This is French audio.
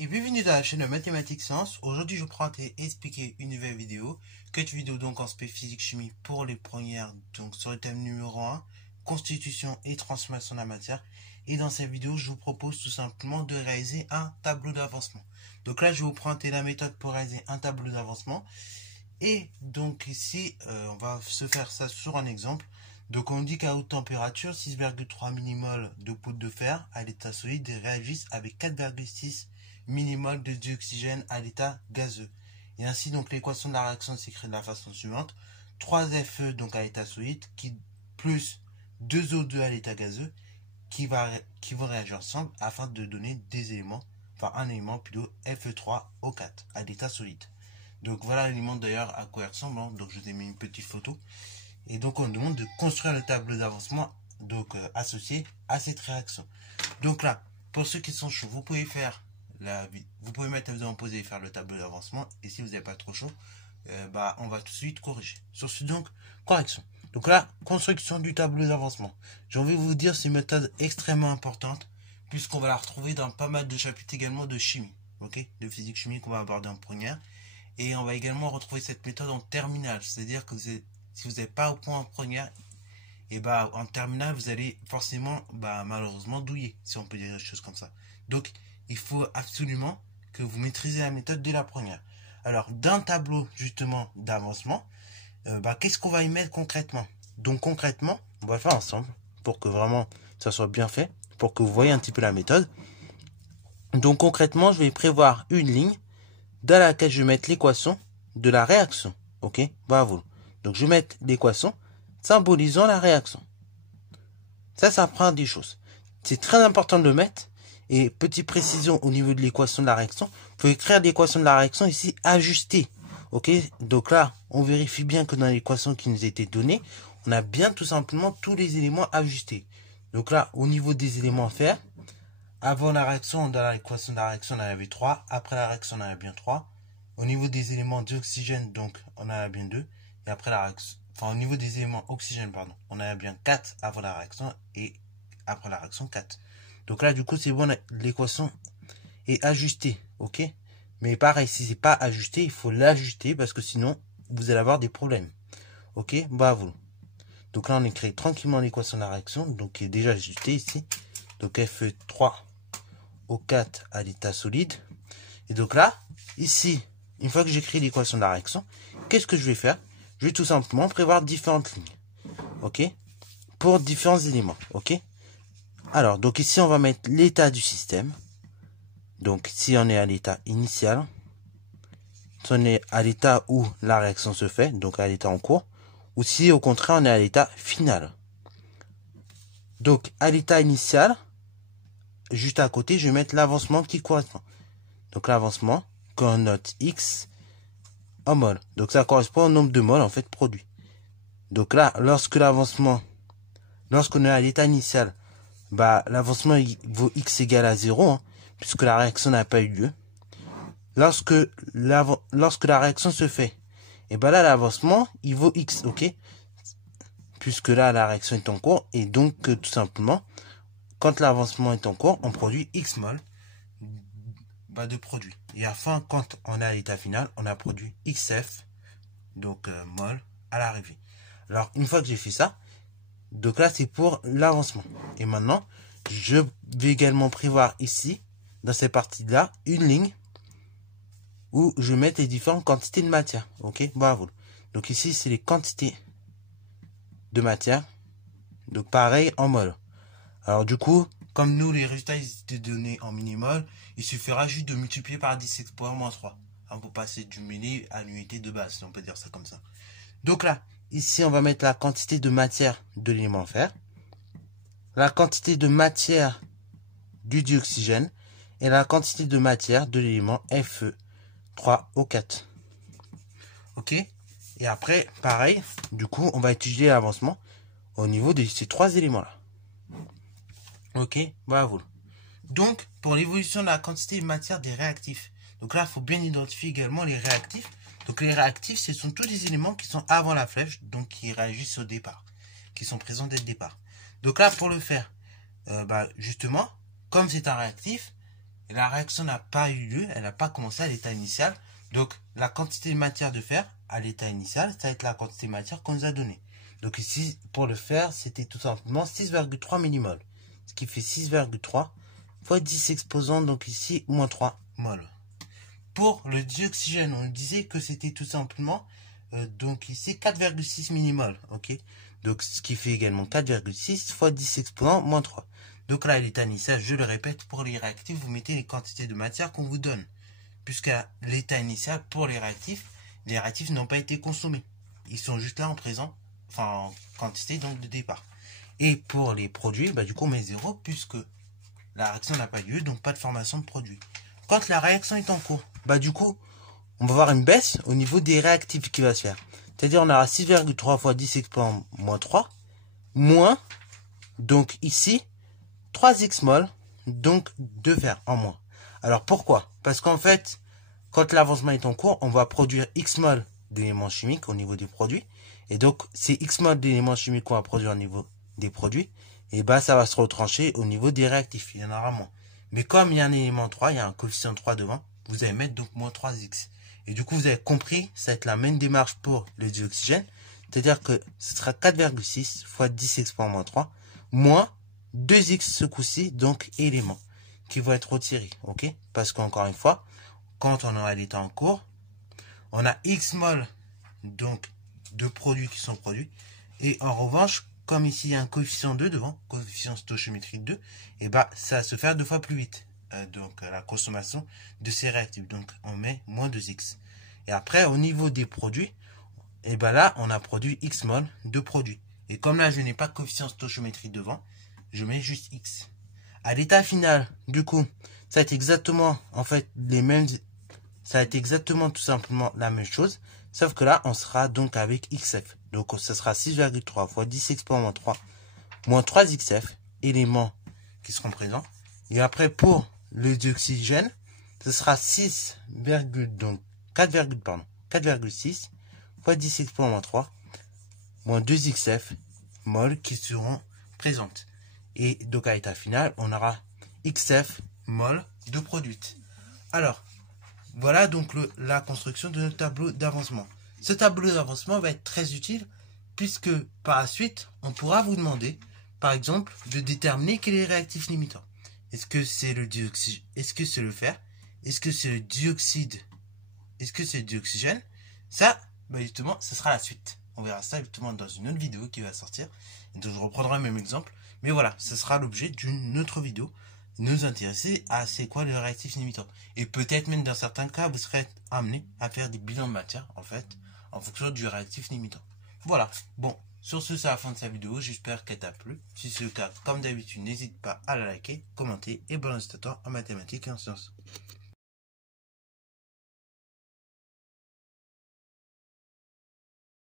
Et bienvenue dans la chaîne de Mathématiques Sciences. Aujourd'hui, je prends à expliquer une nouvelle vidéo. Cette vidéo donc en spé physique chimie pour les premières, donc sur le thème numéro 1, constitution et transformation de la matière. Et dans cette vidéo, je vous propose tout simplement de réaliser un tableau d'avancement. Donc là, je vais vous présenter la méthode pour réaliser un tableau d'avancement. Et donc ici, on va se faire ça sur un exemple. Donc on dit qu'à haute température, 6,3 millimoles de poudre de fer à l'état solide réagissent avec 4,6 millimoles de dioxygène à l'état gazeux. Et ainsi donc l'équation de la réaction s'écrit de la façon suivante. 3Fe donc à l'état solide plus 2O2 à l'état gazeux qui vont réagir ensemble afin de donner des éléments, enfin un élément plutôt Fe3O4 à l'état solide. Donc voilà l'élément d'ailleurs à quoi il ressemble, hein. Donc je vous ai mis une petite photo. Et donc on nous demande de construire le tableau d'avancement donc associé à cette réaction. Donc là, pour ceux qui sont chauds, vous pouvez faire vous pouvez mettre la vidéo en pause et faire le tableau d'avancement. Et si vous n'êtes pas trop chaud, on va tout de suite corriger. Sur ce donc, correction. Donc là, construction du tableau d'avancement. J'ai envie de vous dire, c'est une méthode extrêmement importante, puisqu'on va la retrouver dans pas mal de chapitres également de chimie, ok, de physique chimie qu'on va aborder en première. Et on va également retrouver cette méthode en terminale, c'est-à-dire que si vous n'êtes pas au point en première, et en terminale, vous allez forcément, malheureusement, douiller, si on peut dire des choses comme ça. Donc, il faut absolument que vous maîtrisez la méthode dès la première. Alors, d'un tableau, justement, d'avancement, qu'est-ce qu'on va y mettre concrètement? Donc, concrètement, on va le faire ensemble, pour que vraiment, ça soit bien fait, pour que vous voyez un petit peu la méthode. Donc, concrètement, je vais prévoir une ligne dans laquelle je vais mettre l'équation de la réaction. Ok, bravo. Donc je vais mettre l'équation symbolisant la réaction. Ça prend des choses. C'est très important de le mettre. Et petite précision au niveau de l'équation de la réaction, il faut écrire l'équation de la réaction ici ajustée. Ok, donc là, on vérifie bien que dans l'équation qui nous a été donnée, on a bien tout simplement tous les éléments ajustés. Donc là, au niveau des éléments à faire, avant la réaction, dans l'équation de la réaction, on en avait 3. Après la réaction, on en a bien 3. Au niveau des éléments d'oxygène, donc, on en a bien 2. Et après la réaction, au niveau des éléments oxygène, pardon, on en a bien 4 avant la réaction et après la réaction 4. Donc là, du coup, c'est bon, l'équation est ajustée, ok? Mais pareil, si c'est pas ajusté, il faut l'ajuster parce que sinon, vous allez avoir des problèmes. Ok? Bravo. Donc là, on écrit tranquillement l'équation de la réaction, donc qui est déjà ajustée ici. Donc Fe3O4 à l'état solide. Et donc là, ici, une fois que j'écris l'équation de la réaction, qu'est-ce que je vais faire? Je vais tout simplement prévoir différentes lignes. Ok? Pour différents éléments. Ok? Alors, donc ici, on va mettre l'état du système. Donc, si on est à l'état initial, si on est à l'état où la réaction se fait, donc à l'état en cours, ou si au contraire, on est à l'état final. Donc, à l'état initial, juste à côté, je vais mettre l'avancement qui correspond. Donc, l'avancement, qu'on note X en mol. Donc, ça correspond au nombre de moles, en fait, produit. Donc là, lorsqu'on est à l'état initial, l'avancement vaut X égale à 0, hein, puisque la réaction n'a pas eu lieu. Lorsque la réaction se fait, et là, l'avancement, il vaut X, ok? Puisque là, la réaction est en cours, et donc, tout simplement, quand l'avancement est en cours, on produit X mol de produit. Et enfin, quand on est à l'état final, on a produit XF, donc mol, à l'arrivée. Alors, une fois que j'ai fait ça, donc là, c'est pour l'avancement. Et maintenant, je vais également prévoir ici, dans cette partie-là, une ligne où je mets les différentes quantités de matière. Ok, bravo. Donc ici, c'est les quantités de matière. Donc pareil, en mol. Alors du coup, comme nous, les résultats ils étaient donnés en millimol, il suffira juste de multiplier par 10 exponent moins 3. Hein, pour passer du milli à l'unité de base, si on peut dire ça comme ça. Donc là, ici, on va mettre la quantité de matière de l'élément fer, la quantité de matière du dioxygène et la quantité de matière de l'élément Fe3O4. Ok? Et après, pareil, du coup, on va étudier l'avancement au niveau de ces trois éléments-là. Ok? Bravo. Donc, pour l'évolution de la quantité de matière des réactifs, donc là, il faut bien identifier également les réactifs. Donc les réactifs, ce sont tous les éléments qui sont avant la flèche, donc qui réagissent au départ, qui sont présents dès le départ. Donc là, pour le faire, justement, comme c'est un réactif, la réaction n'a pas eu lieu, elle n'a pas commencé à l'état initial. Donc la quantité de matière de fer à l'état initial, ça va être la quantité de matière qu'on nous a donnée. Donc ici, pour le fer, c'était tout simplement 6,3 millimoles. Ce qui fait 6,3 fois 10 exposants, donc ici, moins 3 moles. Pour le dioxygène, on disait que c'était tout simplement, donc ici, 4,6 millimoles. Ok. Donc ce qui fait également 4,6 fois 10 exposants, moins 3. Donc là, l'état initial, je le répète, pour les réactifs, vous mettez les quantités de matière qu'on vous donne. Puisqu'à l'état initial, pour les réactifs n'ont pas été consommés. Ils sont juste là en présent, enfin en quantité donc de départ. Et pour les produits, du coup on met 0 puisque la réaction n'a pas lieu, donc pas de formation de produit. Quand la réaction est en cours, du coup, on va voir une baisse au niveau des réactifs qui va se faire. C'est-à-dire on aura 6,3 fois 10 exponent moins 3, moins, donc ici, 3x mol, donc de fer en moins. Alors pourquoi? Parce qu'en fait, quand l'avancement est en cours, on va produire X mol d'éléments chimiques au niveau des produits. Et donc, ces X mol d'éléments chimiques qu'on va produire au niveau des produits, et ça va se retrancher au niveau des réactifs. Il y en aura moins. Mais comme il y a un élément 3, il y a un coefficient 3 devant, vous allez mettre donc moins 3x. Et du coup, vous avez compris, ça va être la même démarche pour le dioxygène. C'est-à-dire que ce sera 4,6 fois 10 exponent moins 3, moins 2x ce coup-ci, donc éléments, qui vont être retirés. Ok? Parce qu'encore une fois, quand on aura l'état en cours, on a X mol donc de produits qui sont produits. Et en revanche, comme ici il y a un coefficient 2 devant, coefficient stoichiométrique 2, ça va se faire 2 fois plus vite. Donc la consommation de ces réactifs. Donc on met moins 2x. Et après, au niveau des produits, là on a produit X mol de produits. Et comme là je n'ai pas de coefficient stoichiométrique devant, je mets juste X. À l'état final, du coup, ça va être exactement en fait les mêmes. Ça va être exactement tout simplement la même chose, sauf que là, on sera donc avec XF. Donc, ce sera 6,3 fois 10 exponent moins 3, moins 3XF, éléments qui seront présents. Et après, pour le dioxygène, ce sera 4,6 fois 10 exponent moins 3, moins 2XF, mol qui seront présentes. Et donc, à l'état final, on aura XF, mol de produite. Alors, voilà donc la construction de notre tableau d'avancement. Ce tableau d'avancement va être très utile puisque par la suite, on pourra vous demander, par exemple, de déterminer quel est le réactif limitant. Est-ce que c'est le dioxygène? Est-ce que c'est le fer? Est-ce que c'est le dioxyde? Est-ce que c'est le dioxygène? Ça, justement, ce sera la suite. On verra ça justement dans une autre vidéo qui va sortir. Et donc je reprendrai le même exemple. Mais voilà, ce sera l'objet d'une autre vidéo. Nous intéresser à c'est quoi le réactif limitant. Et peut-être même dans certains cas, vous serez amené à faire des bilans de matière, en fait, en fonction du réactif limitant. Voilà. Bon, sur ce, c'est la fin de cette vidéo. J'espère qu'elle t'a plu. Si c'est le cas, comme d'habitude, n'hésite pas à la liker, commenter et bon résultat en mathématiques et en sciences.